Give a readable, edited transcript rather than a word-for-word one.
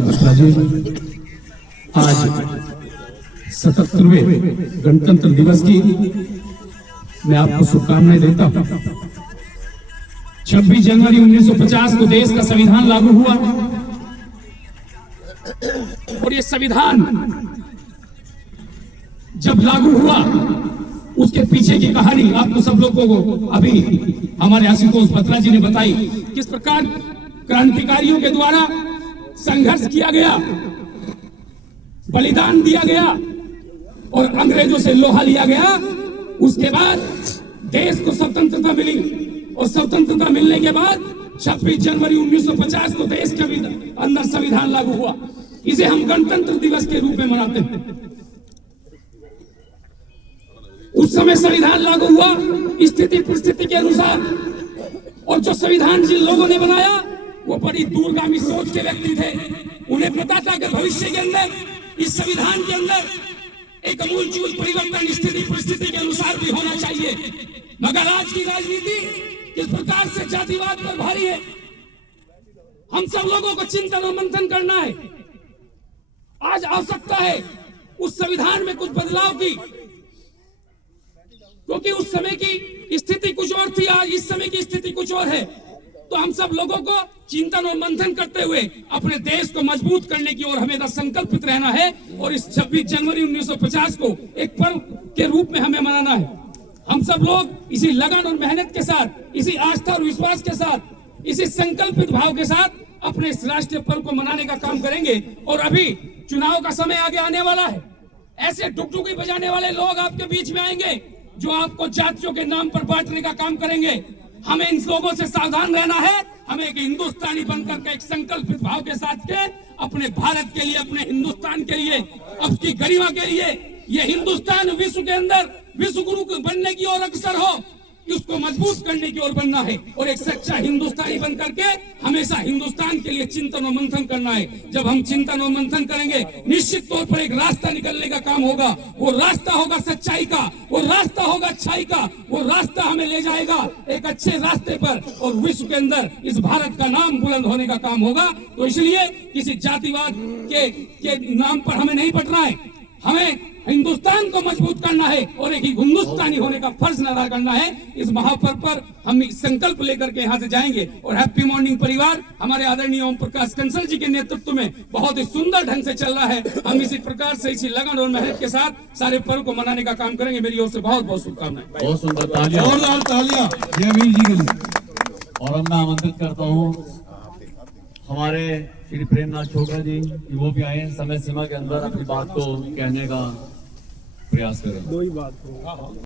बत्रा जी, आज 77वें गणतंत्र दिवस की मैं आपको शुभकामनाएं देता हूं। 26 जनवरी 1950 को देश का संविधान लागू हुआ और ये संविधान जब लागू हुआ उसके पीछे की कहानी आपको सब लोगों को अभी हमारे आशुतोष बत्रा जी ने बताई। किस प्रकार क्रांतिकारियों के द्वारा संघर्ष किया गया, बलिदान दिया गया और अंग्रेजों से लोहा लिया गया। उसके बाद देश को स्वतंत्रता मिली और स्वतंत्रता मिलने के बाद 26 जनवरी 1950 को देश के अंदर संविधान लागू हुआ। इसे हम गणतंत्र दिवस के रूप में मनाते हैं। उस समय संविधान लागू हुआ स्थिति परिस्थिति के अनुसार, और जो संविधान जिन लोगों ने बनाया वो बड़ी दूरगामी सोच के व्यक्ति थे। उन्हें पता था कि भविष्य के अंदर इस संविधान के अंदर एक अमूलचूल परिवर्तन स्थिति परिस्थिति के अनुसार भी होना चाहिए। मगर आज की राजनीति किस प्रकार से जातिवाद पर भारी है, हम सब लोगों को चिंतन और मंथन करना है। आज आवश्यकता है उस संविधान में कुछ बदलाव की, क्योंकि उस समय की स्थिति कुछ और थी, आज इस समय की स्थिति कुछ और है। तो हम सब लोगों को चिंतन और मंथन करते हुए अपने देश को मजबूत करने की ओर हमें संकल्पित रहना है और इस 26 जनवरी 1950 को एक पर्व के रूप में हमें मनाना है। हम सब लोग इसी लगन और मेहनत के साथ, इसी आस्था और विश्वास के साथ, इसी संकल्पित भाव के साथ अपने इस राष्ट्रीय पर्व को मनाने का काम करेंगे। और अभी चुनाव का समय आगे आने वाला है। ऐसे डुगडुगी बजाने वाले लोग आपके बीच में आएंगे जो आपको जातियों के नाम पर बांटने का काम करेंगे। हमें इन लोगों से सावधान रहना है। हमें एक हिंदुस्तानी बनकर के एक संकल्पित भाव के साथ के अपने भारत के लिए, अपने हिंदुस्तान के लिए, अपनी गरिमा के लिए, ये हिंदुस्तान विश्व के अंदर विश्व गुरु बनने की ओर अग्रसर हो, उसको मजबूत करने की ओर बनना है। और एक सच्चा हिंदुस्तानी बनकर के हमेशा हिंदुस्तान के लिए चिंतन और मंथन करना है। जब हम चिंतन और मंथन करेंगे निश्चित तौर पर एक रास्ता निकलने का काम होगा। वो रास्ता होगा सच्चाई का, वो रास्ता होगा अच्छाई का, वो रास्ता हमें ले जाएगा एक अच्छे रास्ते पर और विश्व के अंदर इस भारत का नाम बुलंद होने का काम होगा। तो इसलिए किसी जातिवाद के नाम पर हमें नहीं बटना है। हमें हिंदुस्तान को मजबूत करना है और एक हिंदुस्तानी होने का फर्ज अदा करना है। इस महापर्व पर हम संकल्प लेकर के यहाँ से जाएंगे। और हैप्पी मॉर्निंग परिवार हमारे आदरणीय ओम प्रकाश कंसल जी के नेतृत्व में बहुत ही सुंदर ढंग से चल रहा है। हम इसी प्रकार से इसी लगन और मेहनत के साथ सारे पर्व को मनाने का काम करेंगे। मेरी ओर से बहुत बहुत शुभकामनाएं। बहुत सुंदर तालियां, जोरदार तालियां जयवीर जी के लिए। और अब मैं आमंत्रित करता हूँ हमारे श्री प्रेमनाथ छोकरा जी, वो भी आए, समय सीमा के अंदर अपनी बात को कहने का प्रयास करें। दो ही बात